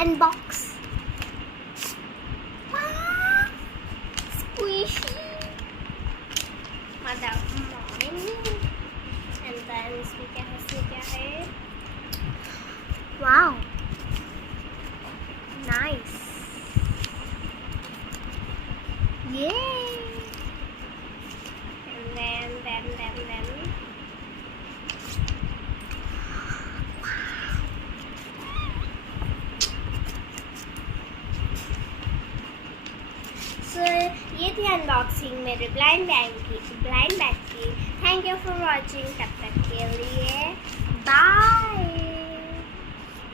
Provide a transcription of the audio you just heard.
Unbox. Squishy. And then इसमें क्या है? Wow. Nice. Yay. And then. So, ये थी अनबॉक्सिंग मेरे ब्लाइंड बैग की. Thank you for watching. तब तक के लिए बाय.